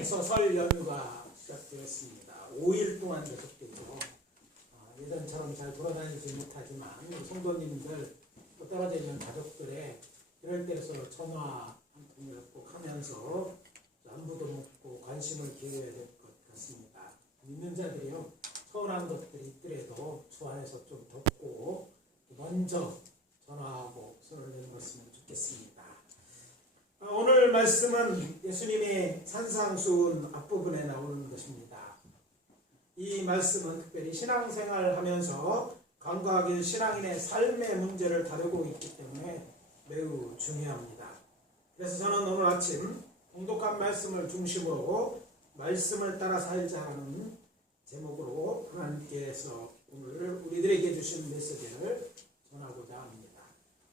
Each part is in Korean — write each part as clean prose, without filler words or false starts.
벌써 설 연휴가 시작되었습니다. 5일 동안 계속되죠. 예전처럼 잘 돌아다니지 못하지만 성도님들 또 떨어져 있는 가족들의 이럴 때에서 전화 한 통을 꼭 하면서 안부도 묻고 관심을 기울여야 될 것 같습니다. 믿는 자들이요, 서운한 것들이 있더라도 주 안에서 좀 덮고 먼저 전화하고 손을 내밀었으면 좋겠습니다. 오늘 말씀은 예수님의 산상수훈 앞부분에 나오는 것입니다. 이 말씀은 특별히 신앙생활을 하면서 간과하기 신앙인의 삶의 문제를 다루고 있기 때문에 매우 중요합니다. 그래서 저는 오늘 아침 공독한 말씀을 중심으로 말씀을 따라 살자는 제목으로 하나님께서 오늘 우리들에게 주신 메시지를 전하고자 합니다.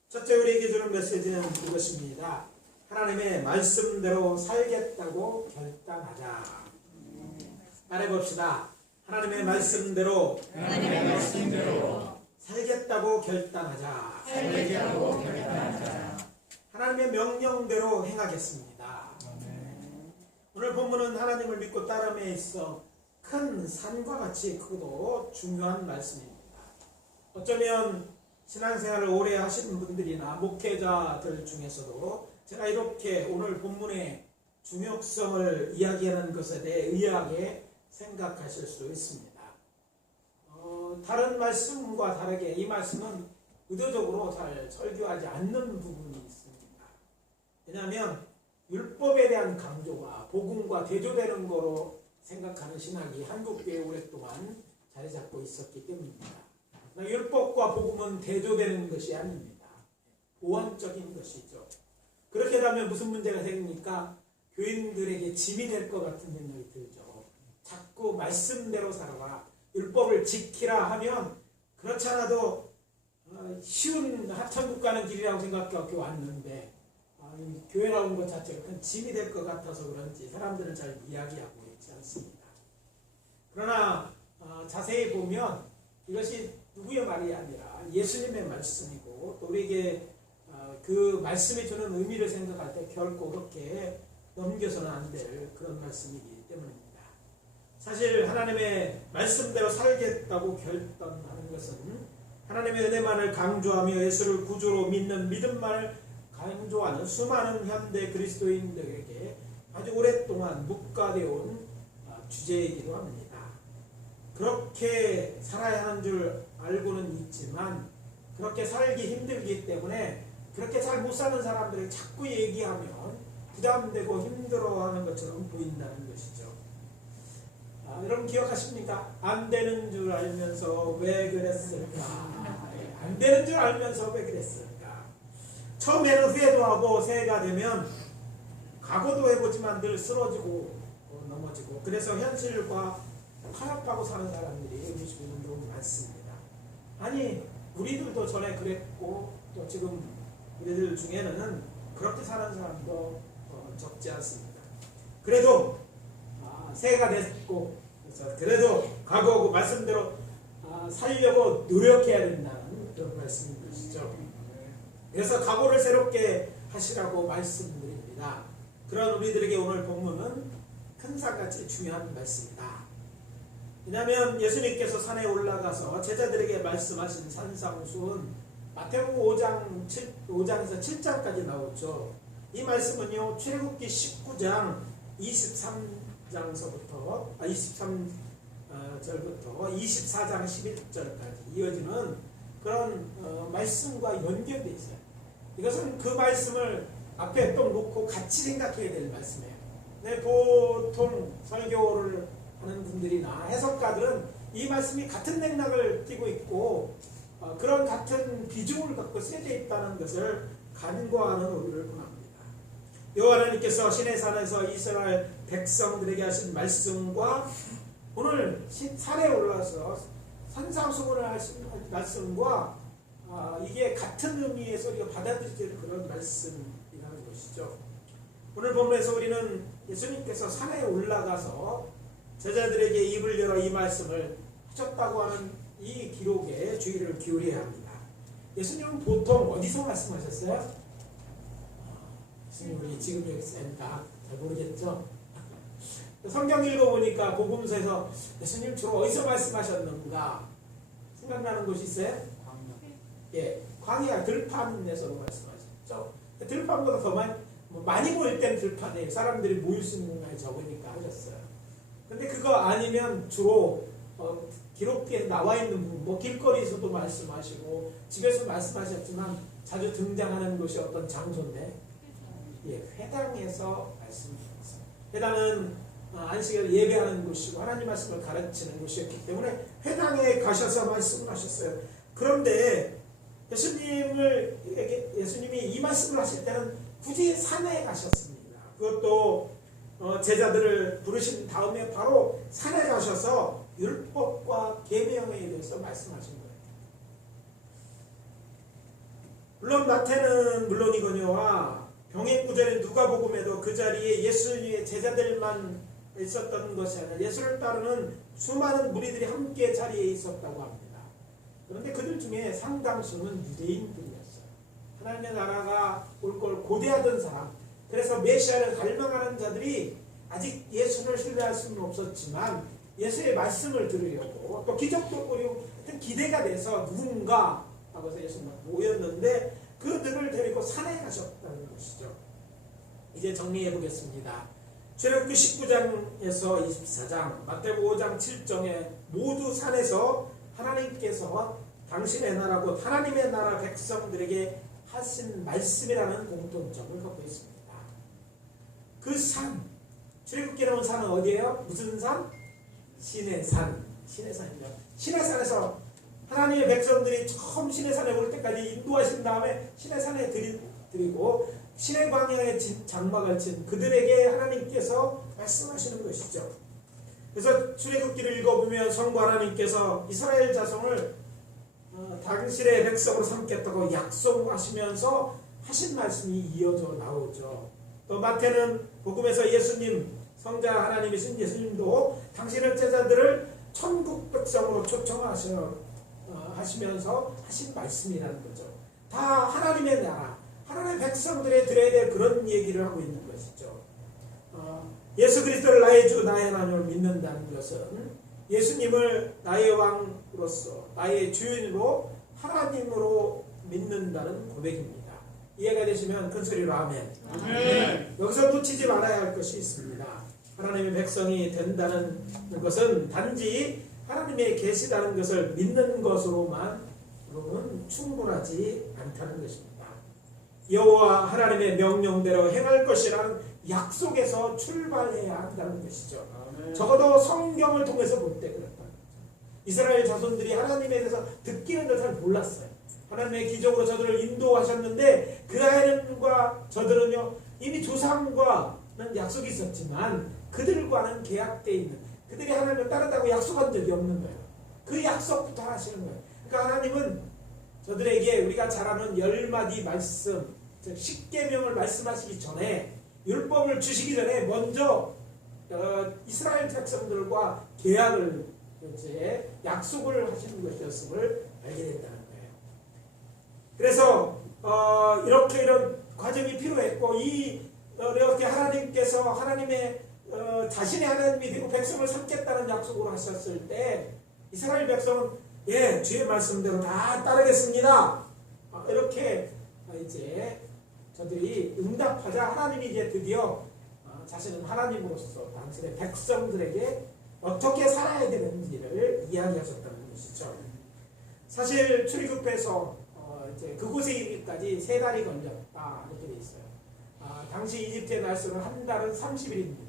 첫째 우리에게 주는 메시지는 이것입니다. 하나님의 말씀대로 살겠다고 결단하자. 말해봅시다. 하나님의 말씀대로 살겠다고 결단하자. 하나님의 명령대로 행하겠습니다. 오늘 본문은 하나님을 믿고 따름에 있어 큰 산과 같이 크고 중요한 말씀입니다. 어쩌면 신앙생활을 오래 하시는 분들이나 목회자들 중에서도 제가 이렇게 오늘 본문의 중요성을 이야기하는 것에 대해 의아하게 생각하실 수 있습니다. 다른 말씀과 다르게 이 말씀은 의도적으로 잘 설교하지 않는 부분이 있습니다. 왜냐하면 율법에 대한 강조가 복음과 대조되는 거로 생각하는 신학이 한국교회에 오랫동안 자리 잡고 있었기 때문입니다. 율법과 복음은 대조되는 것이 아닙니다. 보완적인 것이죠. 그렇게 되면 무슨 문제가 생깁니까? 교인들에게 짐이 될 것 같은 생각이 들죠. 자꾸 말씀대로 살아라, 율법을 지키라 하면 그렇지 않아도 쉬운 천국 가는 길이라고 생각하고 왔는데 교회 나온 것 자체가 큰 짐이 될 것 같아서 그런지 사람들은 잘 이야기하고 있지 않습니다. 그러나 자세히 보면 이것이 누구의 말이 아니라 예수님의 말씀이고 또 우리에게 그 말씀이 주는 의미를 생각할 때 결코 그렇게 넘겨서는 안 될 그런 말씀이기 때문입니다. 사실 하나님의 말씀대로 살겠다고 결단하는 것은 하나님의 은혜만을 강조하며 예수를 구주로 믿는 믿음만을 강조하는 수많은 현대 그리스도인들에게 아주 오랫동안 묵과되어 온 주제이기도 합니다. 그렇게 살아야 하는 줄 알고는 있지만 그렇게 살기 힘들기 때문에 그렇게 잘 못 사는 사람들을 자꾸 얘기하면 부담되고 힘들어하는 것처럼 보인다는 것이죠. 여러분 기억하십니까? 안 되는 줄 알면서 왜 그랬을까? 안 되는 줄 알면서 왜 그랬을까? 처음에는 후회도 하고 새해가 되면 각오도 해보지만 늘 쓰러지고 넘어지고 그래서 현실과 타협하고 사는 사람들이 우리 주변에 너무 많습니다. 아니 우리들도 전에 그랬고 또 지금 우리들 중에는 그렇게 사는 사람도 적지 않습니다. 그래도 새해가 됐고 그래도 각오하고 말씀대로 살려고 노력해야 된다는 그런 말씀인 것이죠. 그래서 각오를 새롭게 하시라고 말씀드립니다. 그런 우리들에게 오늘 본문은 큰 산같이 중요한 말씀이다. 왜냐하면 예수님께서 산에 올라가서 제자들에게 말씀하신 산상수훈 마태복음 5장에서 7장까지 나오죠. 이 말씀은요 출애굽기 19장 23절부터 24장 11절까지 이어지는 그런 말씀과 연결되어 있어요. 이것은 그 말씀을 앞에 또 놓고 같이 생각해야 될 말씀이에요. 보통 설교를 하는 분들이나 해석가들은 이 말씀이 같은 맥락을 띠고 있고 그런 같은 비중을 갖고 쓰여져 있다는 것을 간과하는 우리를 보합니다. 여호와 하나님께서 시내산에서 이스라엘 백성들에게 하신 말씀과 오늘 산에 올라서 산상수훈을 하신 말씀과 이게 같은 의미에서 우리가 받아들일 그런 말씀이라는 것이죠. 오늘 본문에서 우리는 예수님께서 산에 올라가서 제자들에게 입을 열어 이 말씀을 하셨다고 하는 이 기록에 주의를 기울여야 합니다. 예수님은 보통 어디서 말씀하셨어요? 예수님 우리 지금 여기 있으니까 잘 모르겠죠? 성경 읽어보니까 복음서에서 예수님 주로 어디서 말씀하셨는가 생각나는 곳이 있어요? 예, 광야 들판에서 말씀하셨죠. 들판보다 더 많이 모일 땐 들판에 사람들이 모일 수 있는 공간이 적으니까 하셨어요. 근데 그거 아니면 주로 기록기에 나와 있는 부분, 뭐 길거리에서도 말씀하시고 집에서 말씀하셨지만 자주 등장하는 곳이 어떤 장소인데, 예, 회당에서 말씀하셨어요. 회당은 안식을 예배하는 곳이고 하나님 말씀을 가르치는 곳이었기 때문에 회당에 가셔서 말씀을 하셨어요. 그런데 예수님이 이 말씀을 하실 때는 굳이 산에 가셨습니다. 그것도 제자들을 부르신 다음에 바로 산에 가셔서 율법과 계명에 대해서 말씀하신 거예요. 물론 마태는 물론이거니와 병행구절의 누가복음에도 그 자리에 예수님의 제자들만 있었던 것이 아니라 예수를 따르는 수많은 무리들이 함께 자리에 있었다고 합니다. 그런데 그들 중에 상당수는 유대인들이었어요. 하나님의 나라가 올 걸 고대하던 사람, 그래서 메시아를 갈망하는 자들이 아직 예수를 신뢰할 수는 없었지만 예수의 말씀을 들으려고 또 기적도 보려고 기대가 돼서 누군가 하고 해서 예수님 모였는데 그들을 데리고 산에 가셨다는 것이죠. 이제 정리해 보겠습니다. 출애굽기 19장에서 24장, 마태복음 5장 7장에 모두 산에서 하나님께서 당신의 나라고 하나님의 나라 백성들에게 하신 말씀이라는 공통점을 갖고 있습니다. 그 산, 출애굽기에 나온 산은 어디예요? 무슨 산? 시내산. 시내산이죠. 시내산에서 하나님의 백성들이 처음 시내산에 올 때까지 인도하신 다음에 시내산에 드리고 시내 광야에 장막을 친 그들에게 하나님께서 말씀하시는 것이죠. 그래서 출애굽기를 읽어보면 성부 하나님께서 이스라엘 자손을 당신의 백성으로 삼겠다고 약속하시면서 하신 말씀이 이어져 나오죠. 또 마태는 복음에서 예수님, 성자 하나님이신 예수님도 당신의 제자들을 천국 백성으로 초청하시면서 하신 말씀이라는 거죠. 다 하나님의 나라, 하나님의 백성들에 들어야 될 그런 얘기를 하고 있는 것이죠. 예수 그리스도를 나의 주, 나의 하나님을 믿는다는 것은 예수님을 나의 왕으로서, 나의 주인으로 하나님으로 믿는다는 고백입니다. 이해가 되시면 큰 소리로 아멘. 아멘. 여기서 놓치지 말아야 할 것이 있습니다. 하나님의 백성이 된다는 것은 단지 하나님의 계시다는 것을 믿는 것으로는 충분하지 않다는 것입니다. 여호와 하나님의 명령대로 행할 것이라는 약속에서 출발해야 한다는 것이죠. 아멘. 적어도 성경을 통해서 볼 때 그렇다. 이스라엘 자손들이 하나님에 대해서 듣기는 잘 몰랐어요. 하나님의 기적으로 저들을 인도하셨는데 그 아이들과 저들은요 이미 조상과는 약속이 있었지만 그들과는 계약되어 있는, 그들이 하나님을 따르다고 약속한 적이 없는 거예요. 그 약속부터 하시는 거예요. 그러니까 하나님은 저들에게 우리가 잘 아는 10마디 말씀, 즉 10계명을 말씀하시기 전에, 율법을 주시기 전에 먼저 이스라엘 백성들과 계약을, 이제 약속을 하시는 것이었음을 알게 된다는 거예요. 그래서 이렇게 이런 과정이 필요했고, 이렇게 하나님께서 하나님의 자신의 하나님이 되고 백성을 삼겠다는 약속으로 하셨을 때 이스라엘 백성은 예, 주의 말씀대로 다 따르겠습니다. 이렇게 이제 저들이 응답하자 하나님이 이제 드디어 자신은 하나님으로서 당신의 백성들에게 어떻게 살아야 되는지를 이야기하셨다는 것이죠. 사실 출애굽해서 이제 그곳에 이르기까지 3달이 걸렸다 이렇게 돼 있어요. 당시 이집트의 날수는 한 달은 30일입니다.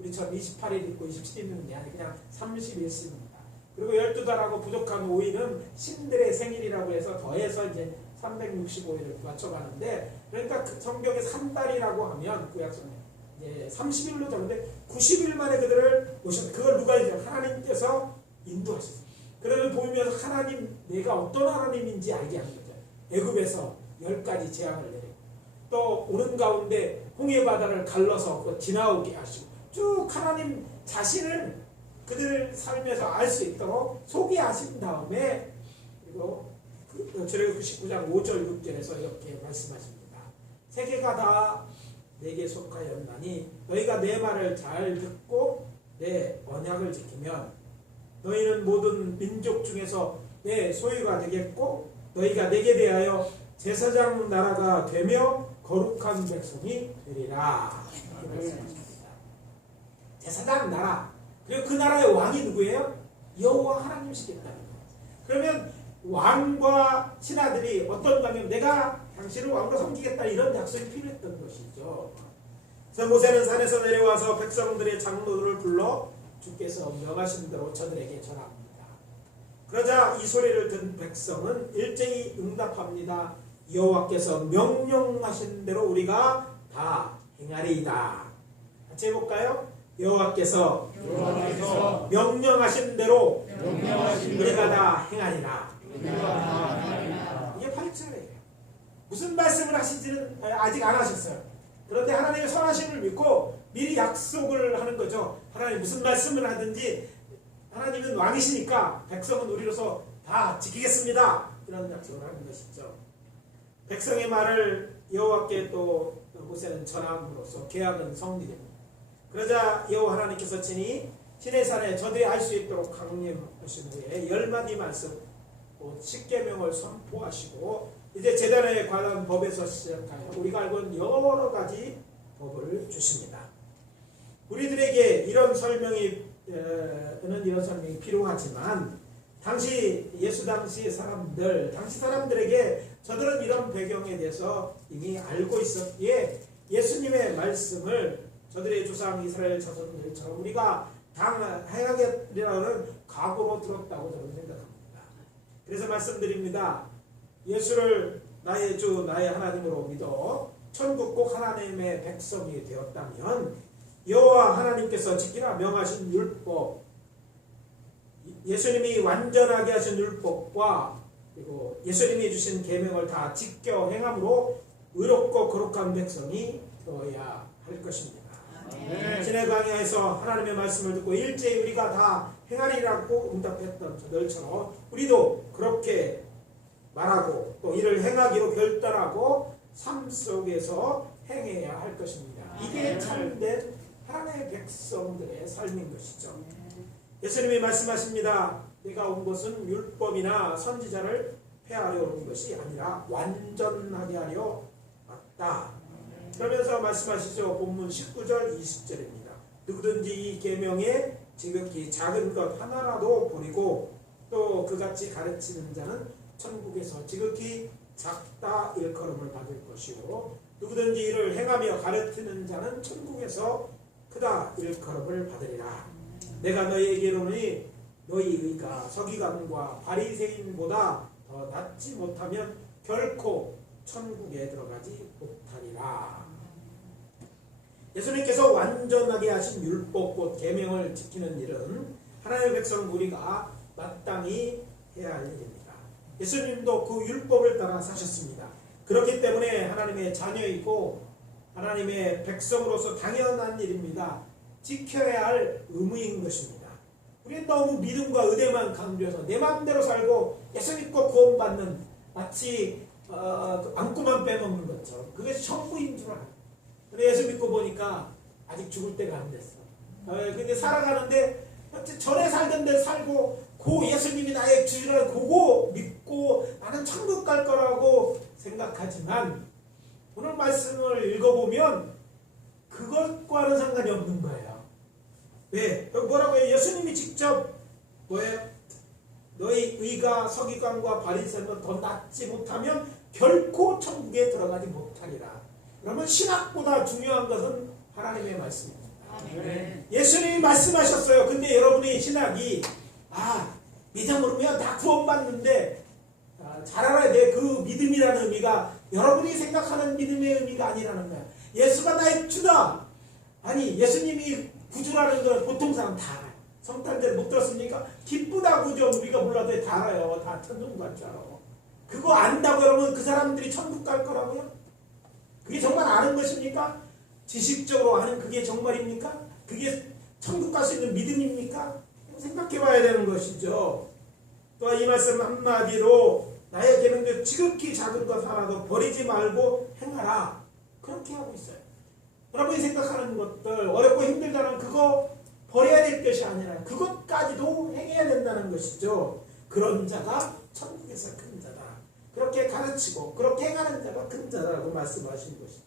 우리처럼 28일 있고 27일 있는 게 아니라 그냥 30일씩입니다. 그리고 12달하고 부족한 5일은 신들의 생일이라고 해서 더해서 이제 365일을 맞춰가는데, 그러니까 그 성경에 3달이라고 하면 그 약속은 이제 30일로 되는데 90일 만에 그들을 오셨. 그걸 누가 이제 하나님께서 인도하셨어요. 그들을 보면서 하나님, 내가 어떤 하나님인지 알게 한 거죠. 애굽에서 10가지 재앙을 내리고 또 오른 가운데 홍해 바다를 갈라서 지나오게 하시고 쭉 하나님 자신을 그들 삶에서 알 수 있도록 소개하신 다음에, 그리고 출애굽기 19장 5절 6절에서 이렇게 말씀하십니다. 세계가 다 내게 속하였나니 너희가 내 말을 잘 듣고 내 언약을 지키면 너희는 모든 민족 중에서 내 소유가 되겠고 너희가 내게 대하여 제사장 나라가 되며 거룩한 백성이 되리라. 제사장 나라. 그리고 그 나라의 왕이 누구예요? 여호와 하나님이시겠다. 그러면 왕과 신하들이 어떤 관계면 내가 당신을 왕으로 섬기겠다 이런 약속이 필요했던 것이죠. 그래서 모세는 산에서 내려와서 백성들의 장로들을 불러 주께서 명하신 대로 저들에게 전합니다. 그러자 이 소리를 든 백성은 일제히 응답합니다. 여호와께서 명령하신 대로 우리가 다 행하리이다. 같이 해볼까요? 여호와께서 명령하신 대로 우리가 다 행하리라. 이게 8절이에요. 무슨 말씀을 하신지는 아직 안 하셨어요. 그런데 하나님의 선하심을 믿고 미리 약속을 하는 거죠. 하나님 무슨 말씀을 하든지 하나님은 왕이시니까 백성은 우리로서 다 지키겠습니다. 이런 약속을 하는 것이죠. 백성의 말을 여호와께 또 모세는 전함으로써 계약은 성립됩니다. 그러자 여호와 하나님께서 친히 시내산에 저들이 알 수 있도록 강림하신 후에 10마디 말씀 10계명을 선포하시고 이제 제단에 관한 법에서 시작하여 우리가 알고 있는 여러 가지 법을 주십니다. 우리들에게 이런 설명이 필요하지만 당시 예수 당시 사람들, 당시 사람들에게 저들은 이런 배경에 대해서 이미 알고 있었기에 예수님의 말씀을 저들의 조상 이스라엘 자손들처럼 우리가 당해야겠다는 각오로 들었다고 저는 생각합니다. 그래서 말씀드립니다. 예수를 나의 주, 나의 하나님으로 믿어 천국 꼭 하나님의 백성이 되었다면 여호와 하나님께서 지키라 명하신 율법, 예수님이 완전하게 하신 율법과 그리고 예수님이 주신 계명을 다 지켜 행함으로 의롭고 거룩한 백성이 되어야 할 것입니다. 신의 강야에서 하나님의 말씀을 듣고 일제히 우리가 다 행하리라고 응답했던 저들처럼 우리도 그렇게 말하고 또 이를 행하기로 결단하고 삶 속에서 행해야 할 것입니다. 이게 참된 하나님의 백성들의 삶인 것이죠. 예수님이 말씀하십니다. 내가 온 것은 율법이나 선지자를 폐하려 온 것이 아니라 완전하게 하려 왔다. 그러면서 말씀하시죠. 본문 19절 20절입니다. 누구든지 이 계명에 지극히 작은 것 하나라도 버리고 또 그같이 가르치는 자는 천국에서 지극히 작다 일컬음을 받을 것이고 누구든지 이를 행하며 가르치는 자는 천국에서 크다 일컬음을 받으리라. 내가 너희에게 이르노니 너희 의가 서기관과 바리새인보다 더 낫지 못하면 결코 천국에 들어가지 못하리라. 예수님께서 완전하게 하신 율법 곧 계명을 지키는 일은 하나님의 백성 우리가 마땅히 해야 할 일입니다. 예수님도 그 율법을 따라 사셨습니다. 그렇기 때문에 하나님의 자녀이고 하나님의 백성으로서 당연한 일입니다. 지켜야 할 의무인 것입니다. 우리는 너무 믿음과 은혜만 강조해서 내 마음대로 살고 예수 믿고 구원받는 마치 안고만 빼먹는 것처럼 그것이 전부인 줄 알아요. 근데 예수 믿고 보니까 아직 죽을 때가 안 됐어. 근데 살아가는데 전에 살던 데 살고 고 예수님이 나의 주라는 그거 믿고 나는 천국 갈 거라고 생각하지만 오늘 말씀을 읽어보면 그것과는 상관이 없는 거예요. 왜? 뭐라고 해요? 예수님이 직접 뭐예요? 너희 의가 서기관과 바리새인보다 더 낫지 못하면 결코 천국에 들어가지 못하리라. 그러면 신학보다 중요한 것은 하나님의 말씀입니다. 예수님이 말씀하셨어요. 근데 여러분의 신학이 믿음으로면 다 구원받는데 잘 알아야 돼. 그 믿음이라는 의미가 여러분이 생각하는 믿음의 의미가 아니라는 거야. 예수가 나의 주다. 아니 예수님이 구주라는 건 보통 사람 다 알아요. 성탄절 못 들었습니까? 기쁘다 구주 우리가 몰라도 다 알아요. 다 천국 갈 줄 알아. 그거 안다고 여러분 그 사람들이 천국 갈 거라고요? 그게 정말 아는 것입니까? 지식적으로 아는 그게 정말입니까? 그게 천국 갈 수 있는 믿음입니까? 생각해 봐야 되는 것이죠. 또 이 말씀 한마디로 나의 계명대로 지극히 작은 것 하나도 버리지 말고 행하라. 그렇게 하고 있어요. 여러분이 생각하는 것들 어렵고 힘들다는 그거 버려야 될 것이 아니라 그것까지도 행해야 된다는 것이죠. 그런 자가 천국에서 큰 자다. 그렇게 가르치고 그렇게 행하는 자가 큰 자라고 말씀하신 것이죠.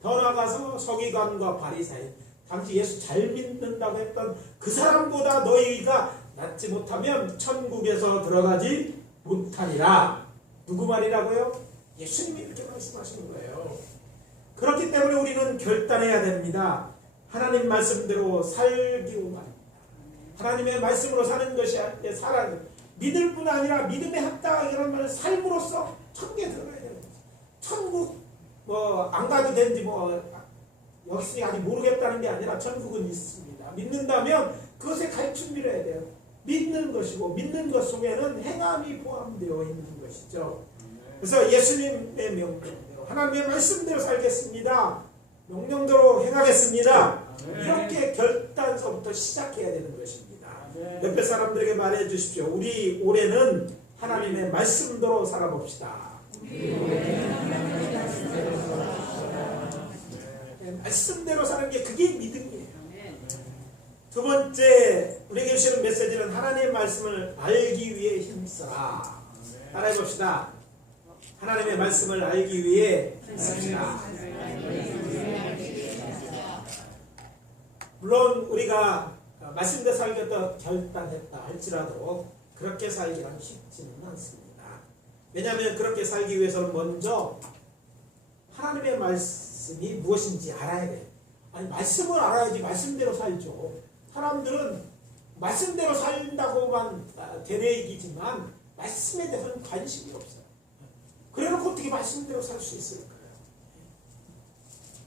더 나아가서 서기관과 바리새인, 당시 예수 잘 믿는다고 했던 그 사람보다 너희가 낫지 못하면 천국에서 들어가지 못하리라. 누구 말이라고요? 예수님이 이렇게 말씀하시는 거예요. 그렇기 때문에 우리는 결단해야 됩니다. 하나님 말씀대로 살기로 말입니다. 하나님의 말씀으로 사는 것이 살아야 됩니다. 믿을 뿐 아니라 믿음에 합당하게 이런 말을 삶으로써 천국에 들어가야 되는 거죠. 천국 안 가도 되는지 여기 있으니 아직 모르겠다는 게 아니라 천국은 있습니다. 믿는다면 그것에 갈 준비를 해야 돼요. 믿는 것이고 믿는 것 속에는 행함이 포함되어 있는 것이죠. 그래서 예수님의 명령대로 하나님의 말씀대로 살겠습니다. 명령대로 행하겠습니다. 이렇게 결단서부터 시작해야 되는 것입니다. 옆에 사람들에게 말해 주십시오. 우리 올해는 하나님의 말씀대로 살아봅시다. 말씀대로 사는 게 그게 믿음이에요. 두 번째 우리에게 주시는 메시지는 하나님의 말씀을 알기 위해 힘써라. 따라해 봅시다. 하나님의 말씀을 알기 위해 힘씁시다. 물론 우리가 말씀대로 살겠다 결단했다 할지라도 그렇게 살기란 쉽지는 않습니다. 왜냐하면 그렇게 살기 위해서는 먼저 하나님의 말씀이 무엇인지 알아야 돼요. 아니 말씀을 알아야지 말씀대로 살죠. 사람들은 말씀대로 산다고만 되뇌이기지만 말씀에 대해서는 관심이 없어요. 그래놓고 어떻게 말씀대로 살 수 있을까요?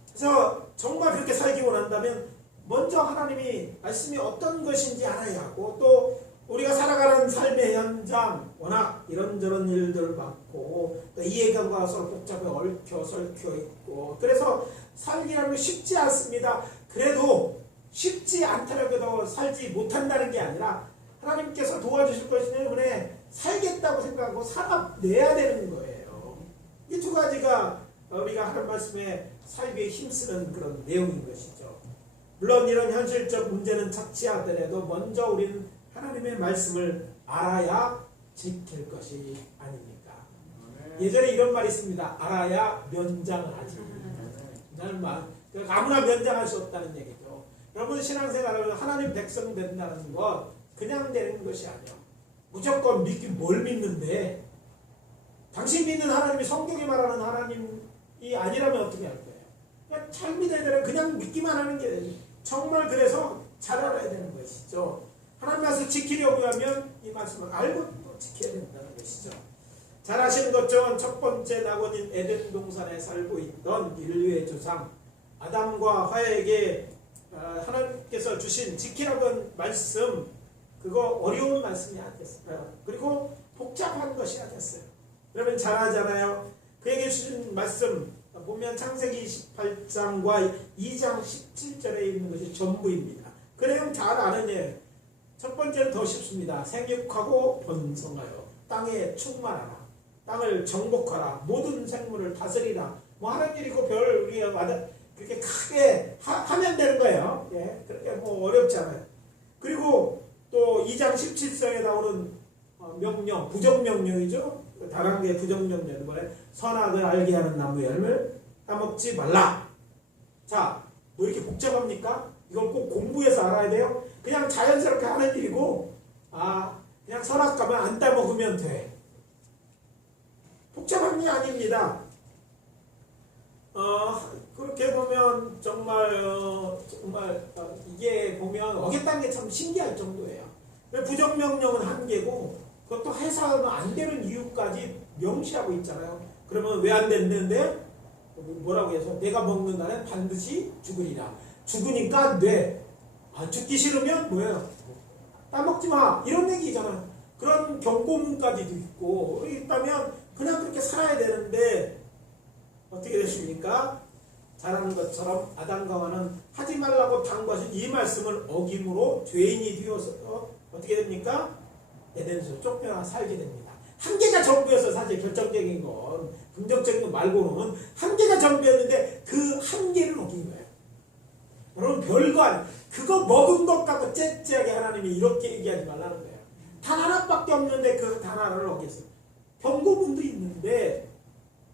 그래서 정말 그렇게 살기 원한다면 먼저 하나님이 말씀이 어떤 것인지 알아야 하고 또 우리가 살아가는 삶의 현장 워낙 이런저런 일들을 받고 또 이해관계가 서로 복잡해 얽혀 설켜 있고 그래서 살기라는 게 쉽지 않습니다. 그래도 쉽지 않더라도 살지 못한다는 게 아니라 하나님께서 도와주실 것이니 은혜 살겠다고 생각하고 살아내야 되는 거예요. 이 두 가지가 우리가 하는 말씀에 살기에 힘쓰는 그런 내용인 것이죠. 물론 이런 현실적 문제는 찾지 않더라도 먼저 우리는 하나님의 말씀을 알아야 지킬 것이 아닙니까? 예전에 이런 말이 있습니다. 알아야 면장을 하지. 아무나 면장할 수 없다는 얘기죠. 여러분 신앙생활을 하나님 백성 된다는 것 그냥 되는 것이 아니에요. 무조건 믿긴 뭘 믿는데 당신 믿는 하나님이 성경이 말하는 하나님이 아니라면 어떻게 할 거예요? 그냥 잘 믿어야 되는 그냥 믿기만 하는 게 정말 그래서 잘 알아야 되는 것이죠. 하나님 말씀을 지키려고 하면 이 말씀을 알고 또 지켜야 된다는 것이죠. 잘 아시는 것처럼 첫 번째 낙원인 에덴 동산에 살고 있던 인류의 조상 아담과 하와에게 하나님께서 주신 지키라고 한 말씀 그거 어려운 말씀이 아니었어요. 그리고 복잡한 것이 아니었어요. 여러분 잘 아잖아요. 그에게 주신 말씀 보면 창세기 28장과 2장 17절에 있는 것이 전부입니다. 그 내용 잘 아는 예요. 첫 번째는 더 쉽습니다. 생육하고 번성하여 땅에 충만하라. 땅을 정복하라. 모든 생물을 다스리라. 하는 일이고 별 우리가 그렇게 크게 하면 되는 거예요. 예, 그렇게 어렵지 않아요. 그리고 또 2장 17절에 나오는 명령, 부정명령이죠. 다른 게 부정명령인 거예요. 선악을 알게 하는 나무의 열매를 따먹지 말라. 자, 뭐 이렇게 복잡합니까? 이걸 꼭 공부해서 알아야 돼요? 그냥 자연스럽게 하는 일이고, 그냥 선악과만 안 따먹으면 돼. 복잡한 게 아닙니다. 그렇게 보면 정말 이게 보면 어겼다는 게 참 신기할 정도예요. 부정명령은 한 개고 그것도 해서는 안 되는 이유까지 명시하고 있잖아요. 그러면 왜 안 됐는데 뭐라고 해서 내가 먹는 날에 반드시 죽으리라. 죽으니까 안 돼. 죽기 싫으면 뭐예요? 따먹지 마. 이런 얘기잖아요. 그런 경고문까지도 있고 있다면 그냥 그렇게 살아야 되는데 어떻게 됐습니까? 잘 아는 것처럼 아담과 하와는 하지 말라고 당부하신 이 말씀을 어김으로 죄인이 되어서 어떻게 됩니까? 에덴에서 쫓겨나 살게 됩니다. 한계가 전부여서 사실 결정적인 건 긍정적인 거 말고는 한계가 전부였는데 그 한계를 어긴 거예요. 여러분 별거 아니에요. 그거 먹은 것 갖고 째째하게 하나님이 이렇게 얘기하지 말라는 거예요. 단 하나밖에 없는데 그 단 하나를 어겼어요. 병고문도 있는데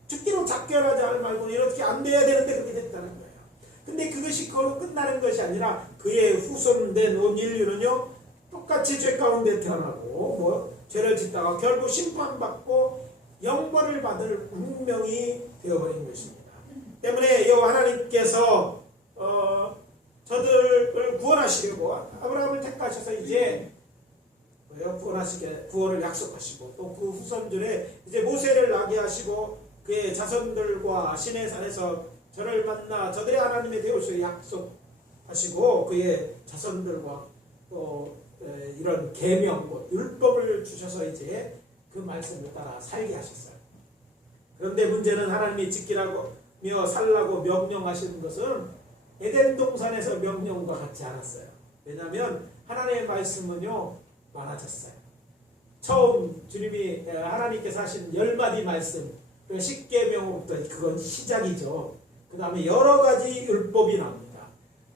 죽기로 작별하지 말고는 이렇게 안 돼야 되는데 그렇게 됐다는 거예요. 근데 그것이 그걸로 끝나는 것이 아니라 그의 후손된 온 인류는요 똑같이 죄 가운데 태어나고 죄를 짓다가 결국 심판받고 영벌을 받을 운명이 되어버린 것입니다. 때문에 여호와 하나님께서 저들을 구원하시려고 아브라함을 택하셔서 이제 구원을 약속하시고 또 그 후손들에 이제 모세를 나게 하시고 그의 자손들과 시내 산에서 저를 만나 저들의 하나님이 되오시고 약속하시고 그의 자손들과 또 이런 계명 율법을 주셔서 이제 그 말씀을 따라 살게 하셨어요. 그런데 문제는 하나님이 지키라고 살라고 명령하시는 것은 에덴 동산에서 명령과 같지 않았어요. 왜냐하면 하나님의 말씀은요 많아졌어요. 처음 주님이 하나님께서 하신 10마디 말씀 십계명으로부터 그건 시작이죠. 그 다음에 여러 가지 율법이 나옵니다.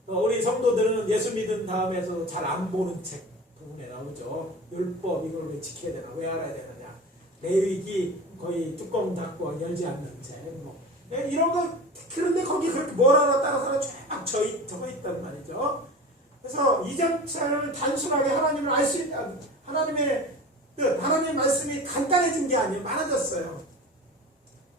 우리 성도들은 예수 믿은 다음에도 잘 안 보는 책 부분에 나오죠. 율법 이걸 왜 지켜야 되나 왜 알아야 되느냐. 레위기 거의 뚜껑 닫고 열지 않는 책 이런 거. 그런데 거기 그렇게 뭘 하나 따라서 쫙 적어 있단 말이죠. 그래서 이전처럼 단순하게 하나님을 알 수 있는 하나님의 뜻, 하나님의 말씀이 간단해진 게 아니에요. 많아졌어요.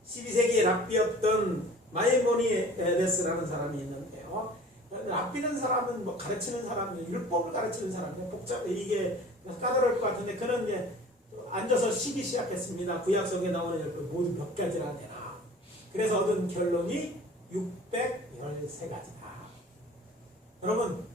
12세기에 랍비였던 마이모니데스라는 사람이 있는데요. 랍비는 사람은 가르치는 사람이 율법을 가르치는 사람이에요. 이게 까다로울 것 같은데 그는 이제 앉아서 시기 시작했습니다. 구약성에 나오는 율법 모두 몇 가지나 되나. 그래서 얻은 결론이 613가지다. 여러분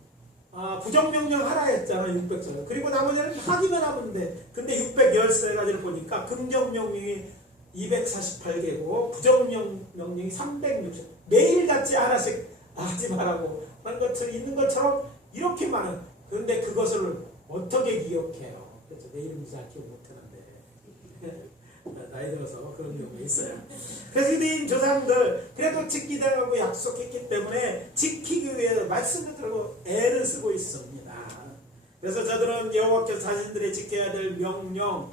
부정명령 하나 했잖아요. 600절. 그리고 나머지는 하기만 하면 돼. 근데 613가지를 보니까 긍정명령이 248개고 부정명령이 360. 매일같이 하나씩 하지 말라고 하는 것처럼 있는 것처럼 이렇게 많은. 그런데 그것을 어떻게 기억해요? 그래서 내 이름 잘 기억 못하는데 나이 들어서 그런 경우가 있어요. 그래서 유대인 조상들 그래도 지키다라고 약속했기 때문에 지키기 위해 말씀을 들고 애를 쓰고 있습니다. 그래서 저들은 여호와께서 자신들이 지켜야 될 명령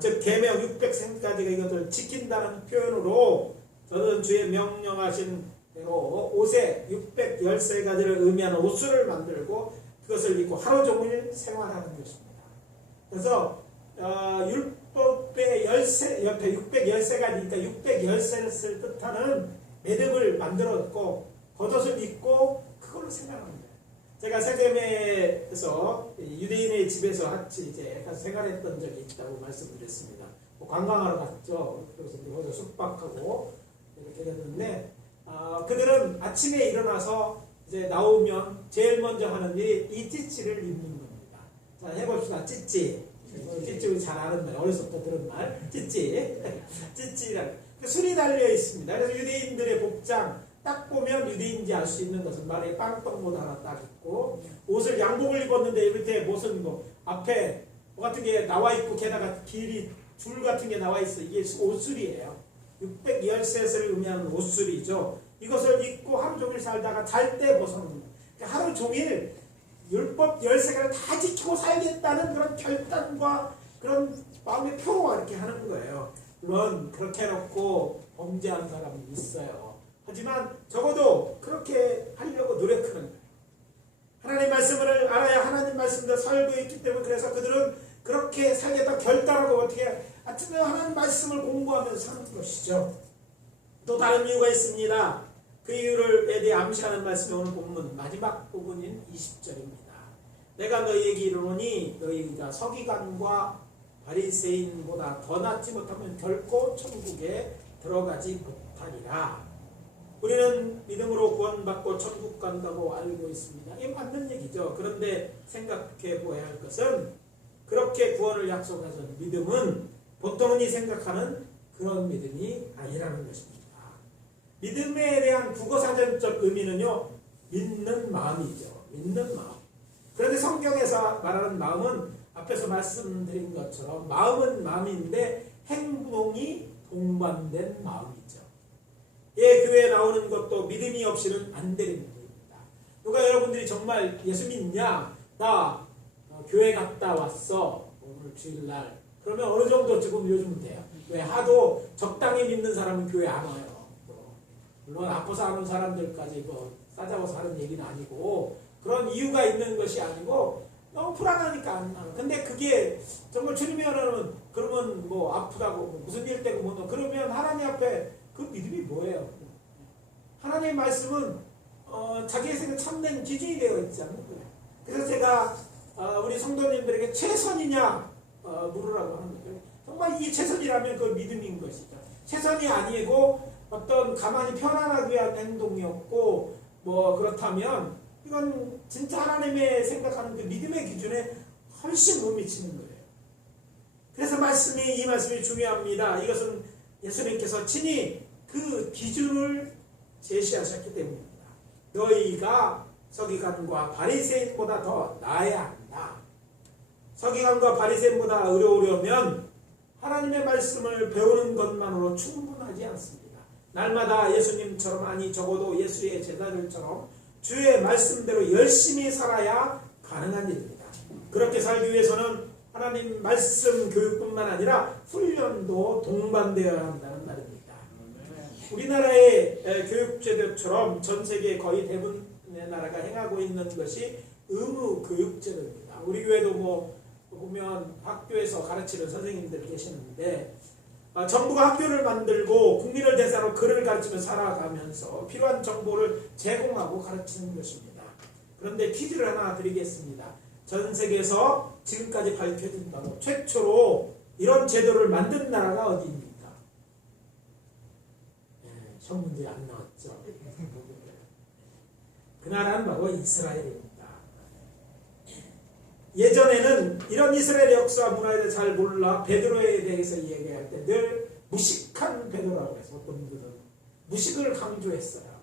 즉 계명 600생까지가 이것을 지킨다는 표현으로 저들은 주의 명령하신 대로 옷에 613가지를 의미하는 옷수를 만들고 그것을 입고 하루 종일 생활하는 것입니다. 그래서 율법의 옆에 613가지니까 613을 뜻하는 매듭을 만들었고 겉옷을 입고 그걸로 생활합니다. 제가 세겜에서 유대인의 집에서 같이 이제 생활했던 적이 있다고 말씀드렸습니다. 관광하러 갔죠. 그래서 거기서 숙박하고 이렇게 됐는데 그들은 아침에 일어나서 이제 나오면 제일 먼저 하는 일이 이 찌찌를 입는 겁니다. 자 해봅시다. 찌찌. 찌찌 잘 아는 말, 어려서부터 들은 말, 찌찌. 찌찌란 술이 달려 있습니다. 그래서 유대인들의 복장 딱 보면 유대인인지 알 수 있는 것은 말에 빵떡모자 하나 딱 있고 옷을 양복을 입었는데 밑에 무슨 앞에 뭐 같은 게 나와 있고 게다가 길이 줄 같은 게 나와 있어. 이게 옷술이에요. 613을 의미하는 옷술이죠. 이것을 입고 하루 종일 살다가 잘 때 벗어놓는 그러니까 하루 종일 율법 13가지를 다 지키고 살겠다는 그런 결단과 그런 마음의 표로와 이렇게 하는 거예요. 물론 그렇게 해놓고 범죄한 사람이 있어요. 하지만 적어도 그렇게 하려고 노력하는 거예요. 하나님 말씀을 알아야 하나님 말씀대로 살고 있기 때문에 그래서 그들은 그렇게 살겠다 결단하고 어떻게 아침에 하나님 말씀을 공부하면서 사는 것이죠. 또 다른 이유가 있습니다. 그 이유를 대해 암시하는 말씀이 오늘 본문 마지막 부분인 20절입니다. 내가 너희에게 이르노니 너희가 서기관과 바리새인보다 더 낫지 못하면 결코 천국에 들어가지 못하리라. 우리는 믿음으로 구원받고 천국 간다고 알고 있습니다. 이게 맞는 얘기죠. 그런데 생각해 보아야 할 것은 그렇게 구원을 약속하는 믿음은 보통 흔히 생각하는 그런 믿음이 아니라는 것입니다. 믿음에 대한 국어사전적 의미는요, 믿는 마음이죠. 믿는 마음. 그런데 성경에서 말하는 마음은 앞에서 말씀드린 것처럼 마음은 마음인데 행동이 동반된 마음이죠. 예, 교회에 나오는 것도 믿음이 없이는 안 되는 일입니다. 누가 여러분들이 정말 예수 믿냐? 나 교회 갔다 왔어. 오늘 주일날. 그러면 어느 정도 지금 요즘은 돼요. 왜? 하도 적당히 믿는 사람은 교회 안 와요. 물론 아파서 하는 사람들까지 싸잡아서 하는 얘기는 아니고 그런 이유가 있는 것이 아니고 너무 불안하니까 안 나요. 근데 그게 정말 주님이 하라면 그러면 뭐 아프다고 무슨 일 때고 뭐 그러면 하나님 앞에 그 믿음이 뭐예요? 하나님의 말씀은 자기의 생에 참된 기준이 되어 있지 않는 거예요. 그래서 제가 우리 성도님들에게 최선이냐 물으라고 하는 거예요. 정말 이게 최선이라면 그 믿음인 것이죠. 최선이 아니고 어떤 가만히 편안하기 위한 행동이었고 뭐 그렇다면 이건 진짜 하나님의 생각하는 그 믿음의 기준에 훨씬 못 미치는 거예요. 그래서 이 말씀이 중요합니다. 이것은 예수님께서 친히 그 기준을 제시하셨기 때문입니다. 너희가 서기관과 바리새인보다 더 나아야 한다. 서기관과 바리새인보다 의로우려면 하나님의 말씀을 배우는 것만으로 충분하지 않습니다. 날마다 예수님처럼 아니 적어도 예수의 제자들처럼 주의 말씀대로 열심히 살아야 가능한 일입니다. 그렇게 살기 위해서는 하나님 말씀 교육뿐만 아니라 훈련도 동반되어야 한다는 말입니다. 우리나라의 교육제도처럼 전 세계 거의 대부분의 나라가 행하고 있는 것이 의무 교육제도입니다. 우리 교회도 보면 학교에서 가르치는 선생님들 계시는데 정부가 학교를 만들고 국민을 대상으로 글을 가르치며 살아가면서 필요한 정보를 제공하고 가르치는 것입니다. 그런데 퀴즈를 하나 드리겠습니다. 전 세계에서 지금까지 밝혀진 바로 최초로 이런 제도를 만든 나라가 어디입니까? 시험 문제 안 나왔죠. 그 나라는 바로 이스라엘입니다. 예전에는 이런 이스라엘 역사와 문화에 대해 잘 몰라 베드로에 대해서 얘기할 때 늘 무식한 베드로라고 해서 어떤 분들은 무식을 강조했어요.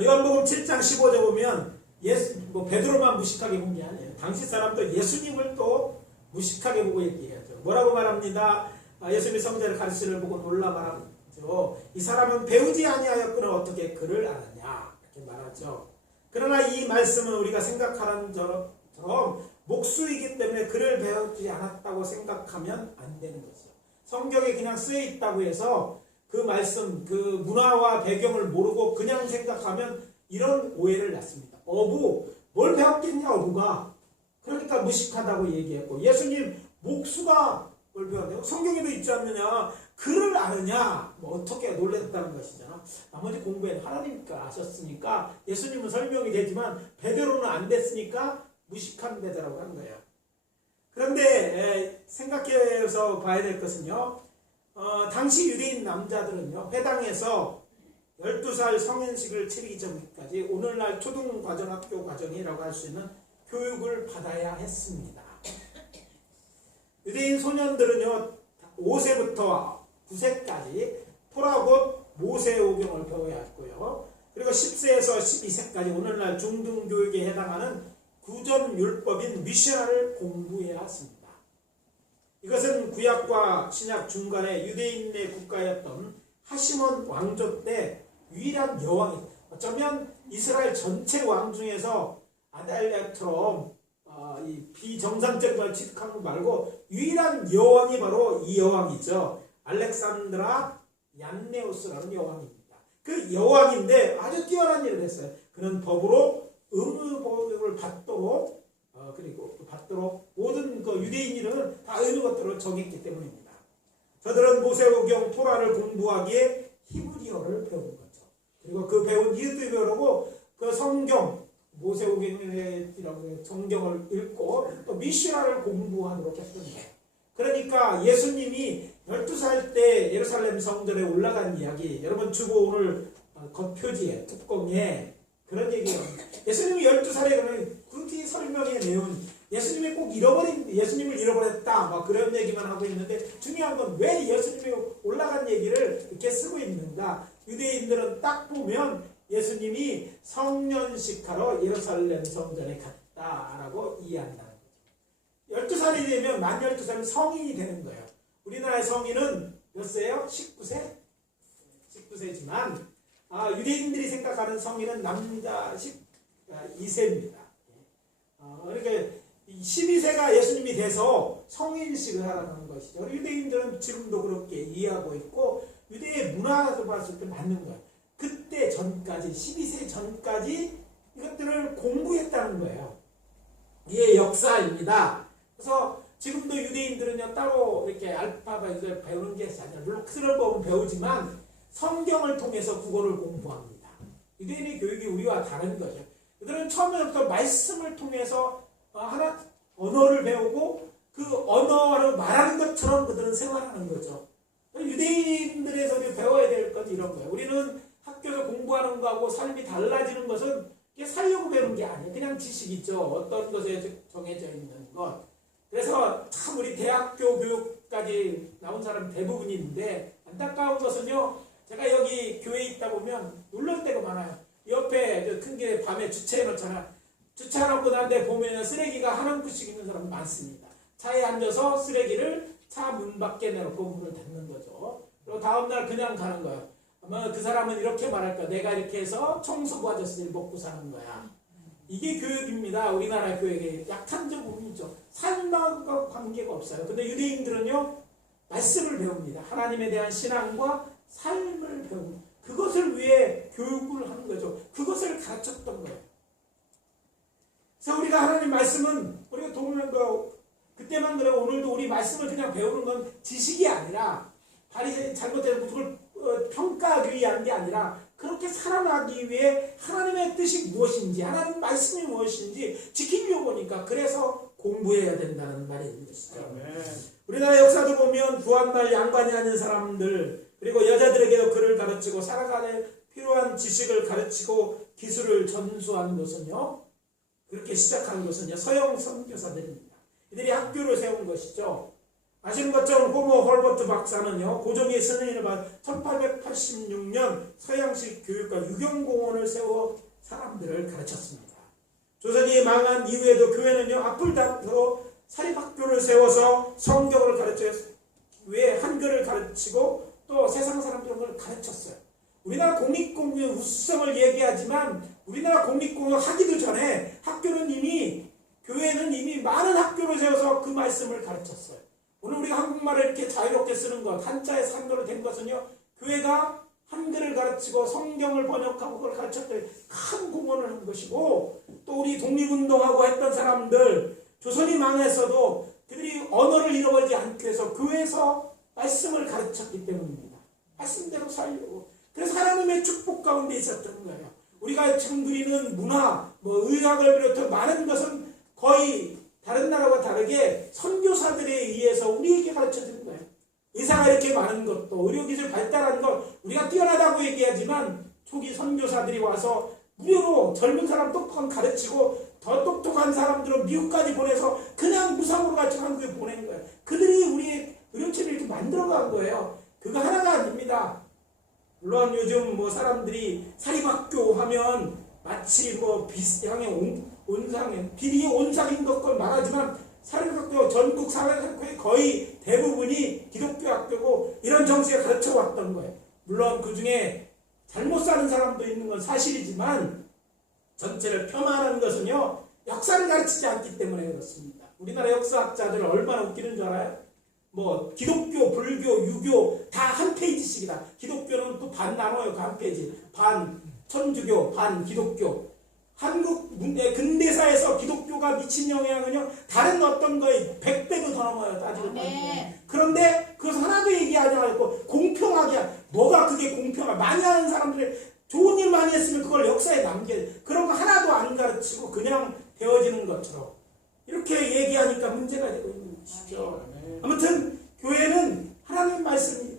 요한복음 7장 15절 보면 베드로만 무식하게 본 게 아니에요. 당시 사람도 예수님을 또 무식하게 보고 얘기하죠. 뭐라고 말합니다. 예수님이 성자를 가르치를 보고 놀라 말하죠. 이 사람은 배우지 아니하였거늘 어떻게 글을 아느냐 이렇게 말하죠. 그러나 이 말씀은 우리가 생각하는 것처럼 목수이기 때문에 글을 배우지 않았다고 생각하면 안 되는 거죠. 성경에 그냥 쓰여 있다고 해서 그 말씀, 그 문화와 배경을 모르고 그냥 생각하면 이런 오해를 낳습니다. 뭘 배웠겠냐 어부가. 그러니까 무식하다고 얘기했고 예수님 목수가 뭘 배웠냐고 성경에도 있지 않느냐. 글을 아느냐 어떻게 놀랬다는 것이잖아. 나머지 공부에 하나님께 아셨으니까 예수님은 설명이 되지만 베드로는 안 됐으니까 무식한 베드로라고 한 거예요. 그런데 생각해서 봐야 될 것은요. 당시 유대인 남자들은요. 회당에서 12살 성인식을 치르기 전까지 오늘날 초등과정학교 과정이라고 할 수 있는 교육을 받아야 했습니다. 유대인 소년들은요. 5세부터 9세까지 토라 곧 모세오경을 배워야 했고요. 그리고 10세에서 12세까지 오늘날 중등교육에 해당하는 구전율법인 미시나를 공부해야 했습니다. 이것은 구약과 신약 중간에 유대인의 국가였던 하시몬 왕조 때 유일한 여왕이 어쩌면 이스라엘 전체 왕 중에서 아달랴처럼 이 비정상적인 걸 취득한 거 말고 유일한 여왕이 바로 이 여왕이죠. 알렉산드라 얀네우스라는 여왕입니다. 그 여왕인데 아주 뛰어난 일을 했어요. 그는 법으로 의무복을 받도록 그리고 받도록 모든 그 유대인들은 다 의무 것들을 정했기 때문입니다. 저들은 모세오경 토라를 공부하기에 히브리어를 배운 거죠. 그리고 그 배운 히브리어로 그 성경 모세오경이라고 성경을 읽고 또 미시나를 공부하도록 했습니다. 그러니까 예수님이 12살 때 예루살렘 성전에 올라간 이야기 여러분 주고 오늘 겉표지에 뚜껑에 그런 얘기예요. 예수님이 12살에 그러면 그렇게 설명의 내용 예수님이 꼭 예수님을 잃어버렸다 막 그런 얘기만 하고 있는데 중요한 건 왜 예수님이 올라간 얘기를 이렇게 쓰고 있는가. 유대인들은 딱 보면 예수님이 성년식하러 예루살렘 성전에 갔다라고 이해한다는 거죠. 12살이 되면 만 12살은 성인이 되는 거예요. 우리나라의 성인은 몇 세예요? 19세? 19세지만 유대인들이 생각하는 성인은 남자식 2세입니다. 그러니까 12세가 예수님이 돼서 성인식을 하라는 것이죠. 유대인들은 지금도 그렇게 이해하고 있고 유대의 문화로 봤을 때 맞는 거예요. 그때 전까지 12세 전까지 이것들을 공부했다는 거예요. 이게 역사입니다. 그래서 지금도 유대인들은요 따로 이렇게 알파벳 이걸 배우는 게 아니라 물론 그런 법은 배우지만 성경을 통해서 국어를 공부합니다. 유대인의 교육이 우리와 다른 거죠. 그들은 처음부터 말씀을 통해서 하나 언어를 배우고 그 언어로 말하는 것처럼 그들은 생활하는 거죠. 유대인들에서 배워야 될 건 이런 거예요. 우리는 학교에서 공부하는 거하고 삶이 달라지는 것은 이게 살려고 배우는 게 아니에요. 그냥 지식이죠. 어떤 것에 정해져 있는 것. 그래서 참 우리 대학교 교육까지 나온 사람 대부분인데 안타까운 것은요. 제가 여기 교회에 있다 보면 놀랄 때가 많아요. 옆에 큰 길에 밤에 주차해 놓잖아. 주차해놓고 난데 보면 쓰레기가 한 움큼씩 있는 사람 많습니다. 차에 앉아서 쓰레기를 차 문 밖에 내놓고 문을 닫는 거죠. 그리고 다음날 그냥 가는 거예요. 아마 그 사람은 이렇게 말할 거야. 내가 이렇게 해서 청소부 아저씨를 먹고 사는 거야. 이게 교육입니다. 우리나라 교육의 약한 부분이죠. 삶과 관계가 없어요. 근데 유대인들은요. 말씀을 배웁니다. 하나님에 대한 신앙과 삶을 배웁니다. 그것을 위해 교육을 하는 거죠. 그것을 가르쳤던 거예요. 그래서 우리가 하나님 말씀은 우리가 도움을 그때만 그래 오늘도 우리 말씀을 그냥 배우는 건 지식이 아니라 바리새인 잘못된 그걸 평가하기 위한 게 아니라 그렇게 살아나기 위해 하나님의 뜻이 무엇인지 하나님 말씀이 무엇인지 지키려고 하니까 그래서 공부해야 된다는 말이 있는 것이죠. 우리나라 역사도 보면 구한날 양반이 아닌 사람들 그리고 여자들에게도 글을 가르치고 살아가는 필요한 지식을 가르치고 기술을 전수한 것은요. 그렇게 시작한 것은요. 서영 선교사들입니다. 이들이 학교를 세운 것이죠. 아시는 것처럼 호모 헐버트 박사는요. 고종의 승인을 받은 1886년 서양식 교육과 유경공원을 세워 사람들을 가르쳤습니다. 조선이 망한 이후에도 교회는요. 앞을 닫고 사립학교를 세워서 성경을 가르쳐 왜 한글을 가르치고 또 세상 사람들을 가르쳤어요. 우리나라 공립공의 우수성을 얘기하지만 우리나라 공립공을 하기도 전에 교회는 이미 많은 학교를 세워서 그 말씀을 가르쳤어요. 오늘 우리가 한국말을 이렇게 자유롭게 쓰는 것, 한자에 산도로 된 것은요. 교회가 한글을 가르치고 성경을 번역하고 그걸 가르쳤더니 큰 공헌을 한 것이고 또 우리 독립운동하고 했던 사람들 조선이 망했어도 그들이 언어를 잃어버리지 않기 위해서 교회에서 말씀을 가르쳤기 때문입니다. 말씀대로 살려고. 그래서 하나님의 축복 가운데 있었던 거예요. 우리가 지금 누리는 문화, 의학을 비롯해 많은 것은 거의 다른 나라와 다르게 선교사들에 의해서 우리에게 가르쳐주는 거예요. 의사가 이렇게 많은 것도 의료기술 발달한 것 우리가 뛰어나다고 얘기하지만 초기 선교사들이 와서 무료로 젊은 사람 똑똑한 가르치고 더 똑똑한 사람들은 미국까지 보내서 그냥 무상으로 가르치고 한국에 보낸 거예요. 그들이 우리의 의료체를 이렇게 만들어간 거예요. 그거 하나가 아닙니다. 물론 요즘 사람들이 사립학교 하면 마치 비슷하게 비리의 온상인 것걸 말하지만 사립학교 전국 사립학교의 거의 대부분이 기독교 학교고 이런 정치가 가르쳐 왔던 거예요. 물론 그 중에 잘못 사는 사람도 있는 건 사실이지만 전체를 폄하하는 것은요 역사를 가르치지 않기 때문에 그렇습니다. 우리나라 역사학자들 얼마나 웃기는 줄 알아요? 기독교, 불교, 유교 다 한 페이지씩이다. 기독교는 또 반 나눠요. 그 한 페이지. 반 천주교, 반 기독교. 한국 근대사에서 기독교가 미친 영향은요 다른 어떤 거에 100배도 더 넘어요. 따지고 보면. 그런데 그것을 하나도 얘기하지 않고 공평하게 뭐가 그게 공평하 많이 하는 사람들이 좋은 일 많이 했으면 그걸 역사에 남겨야 그런 거 하나도 안 가르치고 그냥 되어지는 것처럼 이렇게 얘기하니까 문제가 되고 있는 것이죠. 아무튼 교회는 하나님 말씀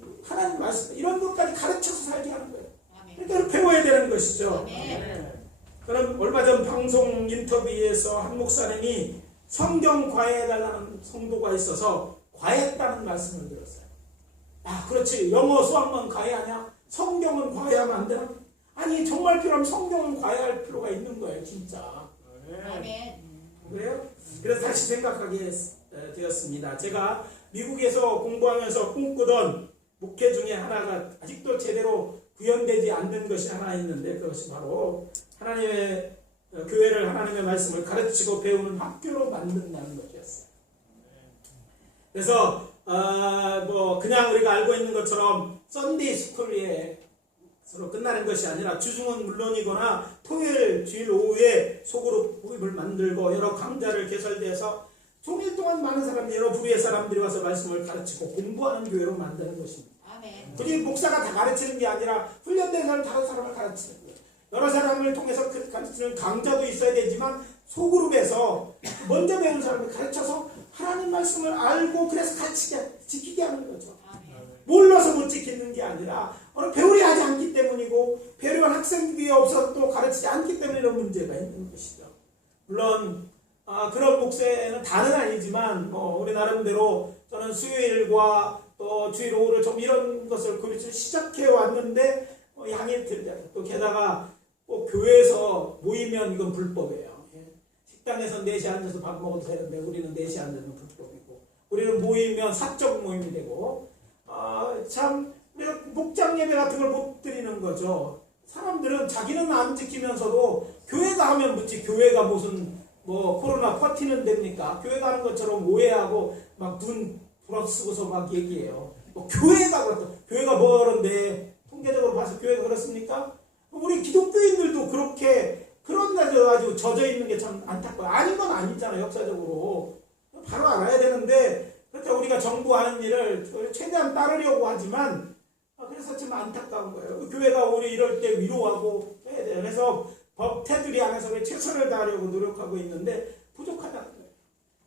이런 것까지 가르쳐서 살게 하는 거예요. 그러니까 배워야 되는 것이죠. 그럼 얼마 전 방송 인터뷰에서 한 목사님이 성경 과외해달라는 성도가 있어서 과외했다는 말씀을 들었어요. 그렇지. 영어 수학만 과외하냐? 성경은 과외하면 안 되나? 아니 정말 필요하면 성경은 과외할 필요가 있는 거예요. 진짜. 그래요? 그래서 다시 생각하게 되었습니다. 제가 미국에서 공부하면서 꿈꾸던 목회 중에 하나가 아직도 제대로 구현되지 않는 것이 하나 있는데 그것이 바로 하나님의 교회를 하나님의 말씀을 가르치고 배우는 학교로 만든다는 것이었어요. 그래서 뭐 그냥 우리가 알고 있는 것처럼 썬데이 스쿨에 서로 끝나는 것이 아니라 주중은 물론이거나 토요일 주일 오후에 소그룹 모임을 만들고 여러 강좌를 개설돼서 종일 동안 많은 사람들이 여러 부류의 사람들이 와서 말씀을 가르치고 공부하는 교회로 만드는 것입니다. 굳이 목사가 다 가르치는 게 아니라 훈련된 사람 다른 사람을 가르치는 거예요. 여러 사람을 통해서 가르치는 강좌도 있어야 되지만 소그룹에서 먼저 배운 사람을 가르쳐서 하나님 말씀을 알고 그래서 가르치게 지키게 하는 거죠. 몰라서 못 지키는 게 아니라 배우려 하지 않기 때문이고 배려한 학생들이 없어서 또 가르치지 않기 때문에 이런 문제가 있는 것이죠. 물론 그런 목사는 다는 아니지만 우리 나름대로 저는 수요일과 또 주일 오후를 좀 이런 것을 그리고 시작해 왔는데 양해 드리자. 또 게다가 꼭 교회에서 모이면 이건 불법이에요. 식당에서 4시 앉아서 밥 먹어도 되는데 우리는 4시 앉으면 불법이고 우리는 모이면 사적 모임이 되고 참 우리가 목장 예배 같은 걸 못 드리는 거죠. 사람들은 자기는 안 지키면서도 교회가 하면 묻지 교회가 무슨 코로나 퍼티는 됩니까? 교회가 하는 것처럼 오해하고 막 눈 불어쓰고서 막 얘기해요. 교회가 그렇다. 교회가 그런데 통계적으로 봐서 교회가 그렇습니까? 우리 기독교인들도 그렇게 그런 데서 아주 젖어 있는 게 참 안타까워요. 아닌 건 아니잖아요. 역사적으로 바로 알아야 되는데 그렇다고 우리가 정부하는 일을 최대한 따르려고 하지만 그래서 좀 안타까운 거예요. 교회가 우리 이럴 때 위로하고 해야 돼요. 그래서 법 테두리 안에서 최선을 다하려고 노력하고 있는데 부족하다는 거예요.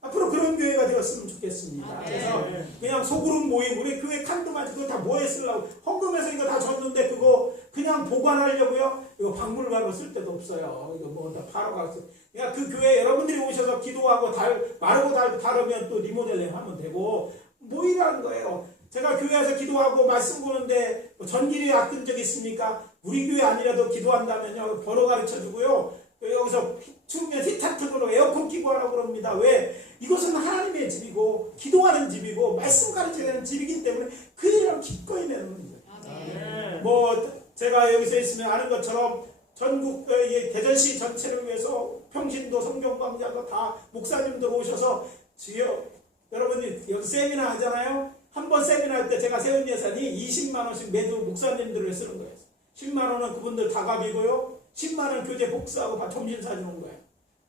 앞으로 그런 교회가 되었으면 좋겠습니다. 그래서 그냥 소그룹 모임, 우리 교회 칸도만 그거 다 뭐에 쓰려고 헌금해서 이거 다 줬는데 그거 그냥 보관하려고요? 이거 박물관으로 쓸 데도 없어요. 이거 다 팔아 가서. 그러니까 그 교회 여러분들이 오셔서 기도하고 마르고 다르면 또 리모델링 하면 되고 모이라는 거예요. 제가 교회에서 기도하고 말씀 보는데 전기료 아낀 적 있습니까? 우리 교회 아니라도 기도한다면요 번호 가르쳐 주고요. 여기서 추우면 히타트로 에어컨 끼고 하라고 그럽니다. 왜? 이것은 하나님의 집이고 기도하는 집이고 말씀 가르쳐야 되는 집이기 때문에 그 일을 기꺼이 내는 거예요. 제가 여기서 있으면 아는 것처럼 전국 대전시 전체를 위해서 평신도 성경강좌도 다 목사님들 오셔서 주여 여러분이 여기 세미나 하잖아요. 한 번 세미나 할 때 제가 세운 예산이 20만 원씩 매주 목사님들을 쓰는 거예요. 10만 원은 그분들 다 값이고요. 10만 원 교재 복사하고 점심 사주는 거예요.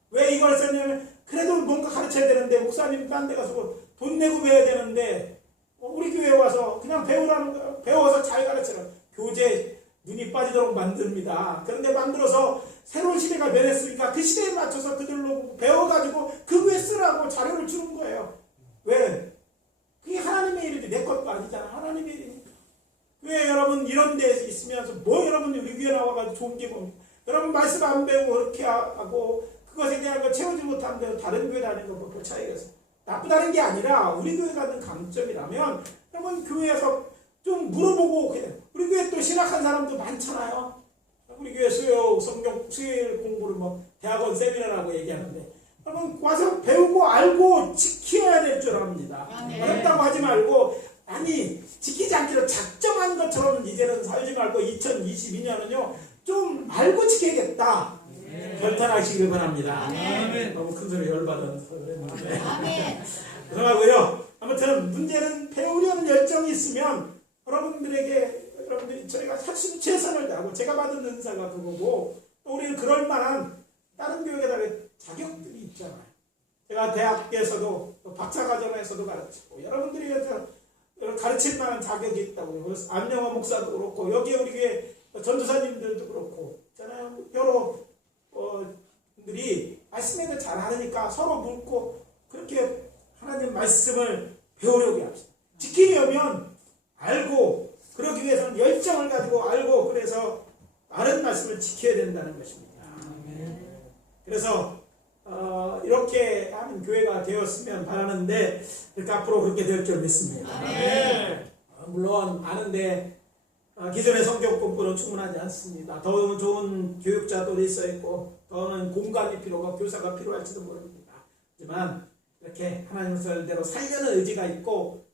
왜 이걸 썼냐면 그래도 뭔가 가르쳐야 되는데 목사님 딴 데 가서 돈 내고 배워야 되는데 우리 교회에 와서 그냥 배우라는 거예요. 배워서 잘 가르쳐라. 교재 눈이 빠지도록 만듭니다. 그런데 만들어서 새로운 시대가 변했으니까 그 시대에 맞춰서 그들로 배워가지고 그 교회 쓰라고 자료를 주는 거예요. 왜? 그게 하나님의 일이지 내 것도 아니잖아. 하나님의 일이니까. 왜 여러분 이런 데에 있으면서 여러분이 우리 교회 나와가지고 좋은 게 뭡니까? 여러분 말씀 안 배우고 그렇게 하고 그것에 대한 걸 채우지 못하는데 다른 교회 다니는 거 뭐 차이가 있어. 나쁘다는 게 아니라 우리 교회가 하는 강점이라면 여러분 교회에서 좀 물어보고 그냥 우리 교회 또 신학한 사람도 많잖아요. 우리 교회 수요일 공부를 대학원 세미나라고 얘기하는데 여러분 와서 배우고 알고 지켜야 될 줄 압니다. 어렵다고 하지 말고 아니 지키지 않기로 작정한 것처럼 이제는 살지 말고 2022년은요 좀 알고 지켜야겠다. 결단하시길 바랍니다. 아멘. 너무 큰 소리 열받은 소리인데. 아멘. 그러고요. 아무튼 문제는 배우려는 열정이 있으면 여러분들이 저희가 사실 최선을 다하고 제가 받은 은사가 그거고 또 우리는 그럴 만한 다른 교육에다 자격들이 있잖아요. 제가 대학에서도 박사과정에서도 가르치고 여러분들이 가르칠 만한 자격이 있다고요. 그래서 안영화 목사도 그렇고 여기에 우리 교회 전도사님들도 그렇고 있잖아요. 여러 분들이 말씀에 대해 잘 아니까 서로 묻고 그렇게 하나님 말씀을 배우려고 합시다. 지키려면 알고 그러기 위해서는 열정을 가지고 알고 그래서 바른 말씀을 지켜야 된다는 것입니다. 그래서 이렇게 하는 교회가 되었으면 바라는데 그렇게 앞으로 그렇게 될 줄 믿습니다. 물론 아는데 기존의 성경 공부는 충분하지 않습니다. 더 좋은 교육자도 있어 있고 더는 공간이 필요하고 교사가 필요할지도 모릅니다. 하지만 이렇게 하나님 설대로 살려는 의지가 있고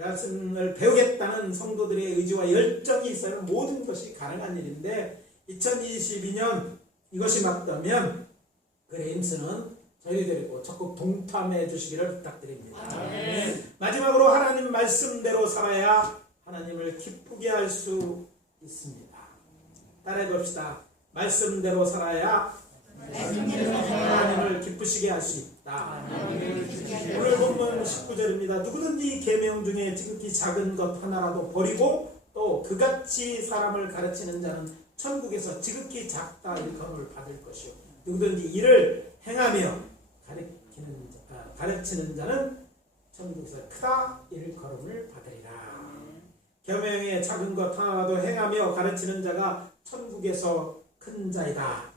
말씀을 배우겠다는 성도들의 의지와 열정이 있어야 모든 것이 가능한 일인데 2022년 이것이 맞다면 그 레임스는 저희들이고 적극 동참해 주시기를 부탁드립니다. 마지막으로 하나님 말씀대로 살아야 하나님을 기쁘게 할 수 있습니다. 따라해 봅시다. 말씀대로 살아야 하나님을 기쁘시게 할 수 있다. 오늘 본문 19절입니다. 누구든지 계명 중에 지극히 작은 것 하나라도 버리고 또 그같이 사람을 가르치는 자는 천국에서 지극히 작다 일컬음을 받을 것이요 누구든지 이를 행하며 가르치는 자는 천국에서 크다 일컬음을 받으리라. 계명의 작은 것 하나라도 행하며 가르치는 자가 천국에서 큰 자이다.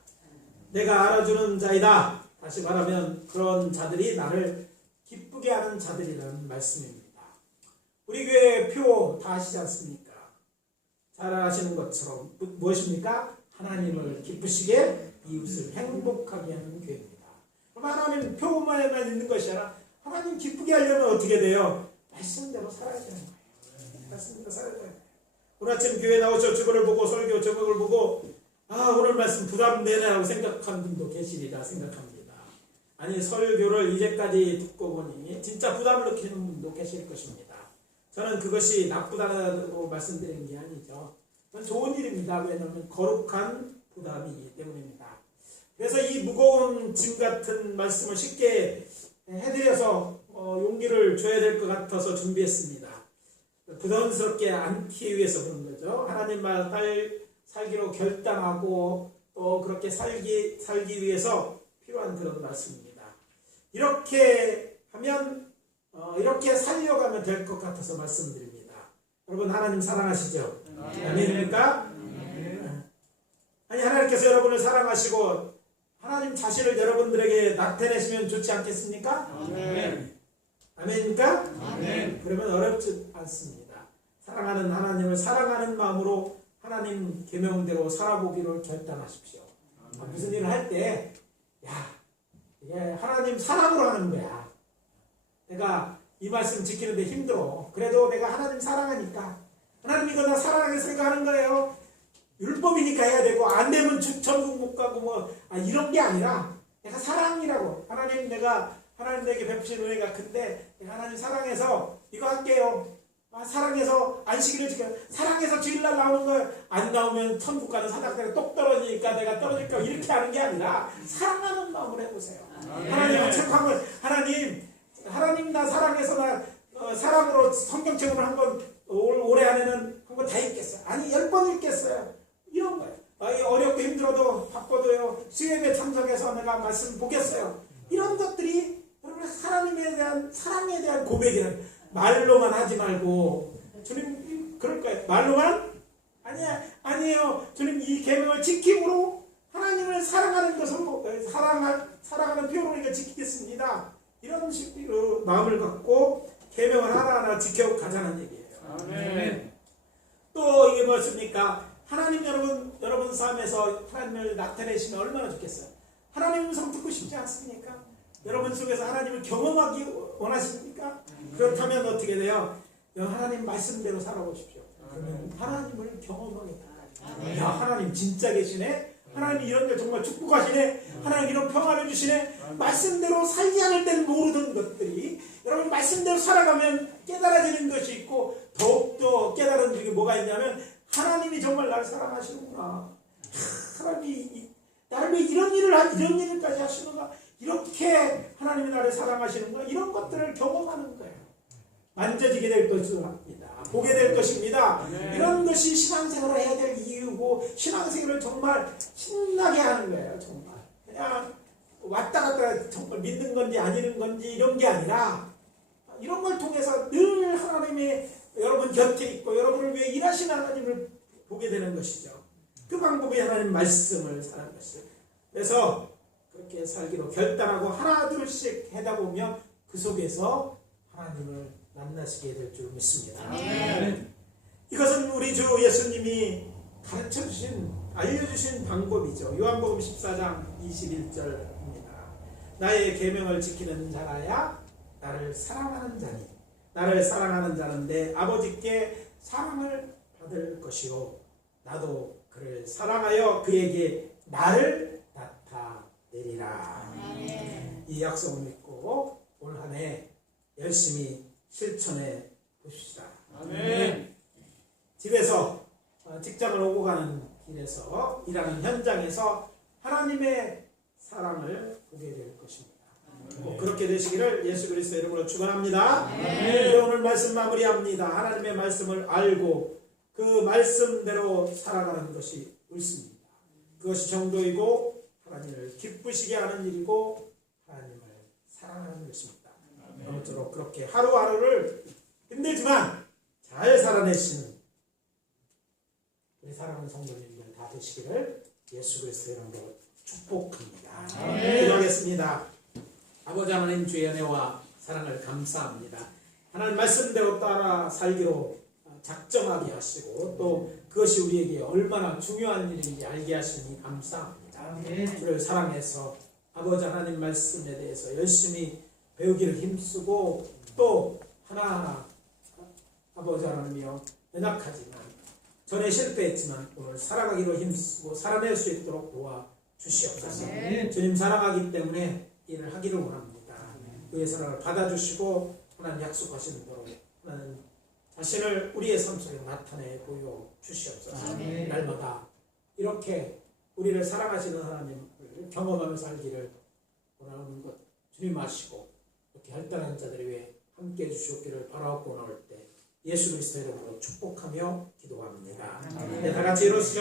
내가 알아주는 자이다. 다시 말하면 그런 자들이 나를 기쁘게 하는 자들이라는 말씀입니다. 우리 교회 표 다 아시지 않습니까? 잘 아시는 것처럼 무엇입니까? 하나님을 기쁘시게 이웃을 행복하게 하는 교회입니다. 그럼 하나님 표만에만 있는 것이 아니라 하나님 기쁘게 하려면 어떻게 돼요? 말씀대로 살아야 되는 거예요. 말씀대로 살아야 돼요. 오늘 아침 교회 나오셔 저거를 보고 설교 저거를 보고 오늘 말씀 부담되네 하고 생각한 분도 계시리라 생각합니다. 아니 설교를 이제까지 듣고 보니 진짜 부담을 느끼는 분도 계실 것입니다. 저는 그것이 나쁘다고 말씀드리는 게 아니죠. 그건 좋은 일입니다. 왜냐하면 거룩한 부담이기 때문입니다. 그래서 이 무거운 짐 같은 말씀을 쉽게 해드려서 용기를 줘야 될 것 같아서 준비했습니다. 부담스럽게 않기 위해서 그런 거죠. 하나님 말 살기로 결단하고 또 그렇게 살기 위해서 필요한 그런 말씀입니다. 이렇게 하면 이렇게 살려가면 될 것 같아서 말씀드립니다. 여러분 하나님 사랑하시죠? 아멘입니까? 아니 하나님께서 여러분을 사랑하시고 하나님 자신을 여러분들에게 나타내시면 좋지 않겠습니까? 아멘입니까? 그러면 어렵지 않습니다. 사랑하는 하나님을 사랑하는 마음으로 하나님 계명대로 살아보기를 결단하십시오. 무슨 일을 할 때 이게 하나님 사랑으로 하는 거야. 내가 이 말씀 지키는데 힘들어. 그래도 내가 하나님 사랑하니까 하나님 이거 나 사랑하게 생각하는 거예요. 율법이니까 해야 되고 안 되면 천국 못 가고 이런 게 아니라 내가 사랑이라고 하나님 내게 베푸신 은혜가 큰데 내가 하나님 사랑해서 이거 할게요. 사랑해서 안식일을 지켜 사랑해서 주일날 나오는 거 안 나오면 천국 가는 사닥다리가 똑 떨어지니까 내가 떨어질까 이렇게 하는 게 아니라 사랑하는 마음으로 해보세요. 하나님은 착한 하나님 나 사랑해서 나 사랑으로 성경책을 한번 올해 안에는 한번 다 읽겠어요. 아니 10번 읽겠어요. 이런 거예요. 어렵고 힘들어도 바빠도요. 수요일에 참석해서 내가 말씀 보겠어요. 이런 것들이 여러분 하나님에 대한 사랑에 대한 고백이라는 말로만 하지 말고 주님 그럴 거예요. 말로만? 아니에요. 주님 이 계명을 지킴으로 하나님을 사랑하는 것으로 사랑하는 표현으로 이거 지키겠습니다. 이런 식으로 마음을 갖고 계명을 하나하나 지켜가자는 얘기예요. 아멘. 또 이게 무엇입니까? 하나님 여러분 삶에서 하나님을 나타내시면 얼마나 좋겠어요. 하나님 음성 듣고 싶지 않습니까? 여러분 속에서 하나님을 경험하기 원하십니까? 그렇다면 어떻게 돼요? 하나님 말씀대로 살아보십시오. 그러면 하나님을 경험하겠다. 야 하나님 진짜 계시네. 하나님 이런 데 정말 축복하시네. 하나님 이런 평화를 주시네. 말씀대로 살지 않을 때는 모르던 것들이 여러분 말씀대로 살아가면 깨달아지는 것이 있고 더욱더 깨달은 게 뭐가 있냐면 하나님이 정말 나를 사랑하시는구나. 하나님이 나를 왜 이런 일을까지 하시는가. 이렇게 하나님이 나를 사랑하시는구나. 이런 것들을 경험하는 거예요. 만져지게 될 것입니다. 보게 될 것입니다. 이런 것이 신앙생활을 해야 될 이유고 신앙생활을 정말 신나게 하는 거예요. 정말 그냥 왔다 갔다 정말 믿는 건지 아니는 건지 이런 게 아니라 이런 걸 통해서 늘 하나님이 여러분 곁에 있고 여러분을 위해 일하시는 하나님을 보게 되는 것이죠. 그 방법이 하나님 말씀을 사는 것이죠. 그래서 그렇게 살기로 결단하고 하나 둘씩 하다 보면 그 속에서 하나님을 만나시게 될 줄 믿습니다. 이것은 우리 주 예수님이 가르쳐주신 알려주신 방법이죠. 요한복음 14장 21절입니다. 나의 계명을 지키는 자라야 나를 사랑하는 자니 나를 사랑하는 자는 내 아버지께 사랑을 받을 것이요 나도 그를 사랑하여 그에게 나를 나타내리라. 이 약속을 믿고 올 한 해 열심히 실천해 봅시다. 아멘. 집에서 직장을 오고 가는 길에서 일하는 현장에서 하나님의 사랑을 보게 될 것입니다. 꼭 그렇게 되시기를 예수 그리스도 이름으로 축원합니다. 네, 오늘 말씀 마무리합니다. 하나님의 말씀을 알고 그 말씀대로 살아가는 것이 옳습니다. 그것이 정도이고 하나님을 기쁘시게 하는 일이고 하나님을 사랑하는 것입니다. 아무쪼록 그렇게 하루하루를 힘들지만 잘 살아내시는 우리 사랑하는 성도님들 다 되시기를 예수 그리스도 이름으로 축복합니다. 기도하겠습니다. 아버지 하나님 주의 은혜와 사랑을 감사합니다. 하나님 말씀대로 따라 살기로 작정하게 하시고 또 그것이 우리에게 얼마나 중요한 일인지 알게 하시니 감사합니다. 주를 사랑해서 아버지 하나님 말씀에 대해서 열심히 배우기를 힘쓰고 또 하나하나 아버지 하나님이여 연약하지만 전에 실패했지만 오늘 살아가기로 힘쓰고 살아낼 수 있도록 도와주시옵소서. 주님 사랑하기 때문에 일을 하기를 원합니다. 그의 사랑을 받아주시고 하나님 약속하시는 대로 하나님 자신을 우리의 삶 속에 나타내 보여주시옵소서. 날마다 이렇게 우리를 사랑하시는 하나님을 경험하며 살기를 원하는 것 주님 아시고 이렇게 혈단한 자들을 위해 함께해 주시옵기를 바라옵고 나올 때 예수 그리스도 이름으로 축복하며 기도합니다. 다 같이 이루시죠.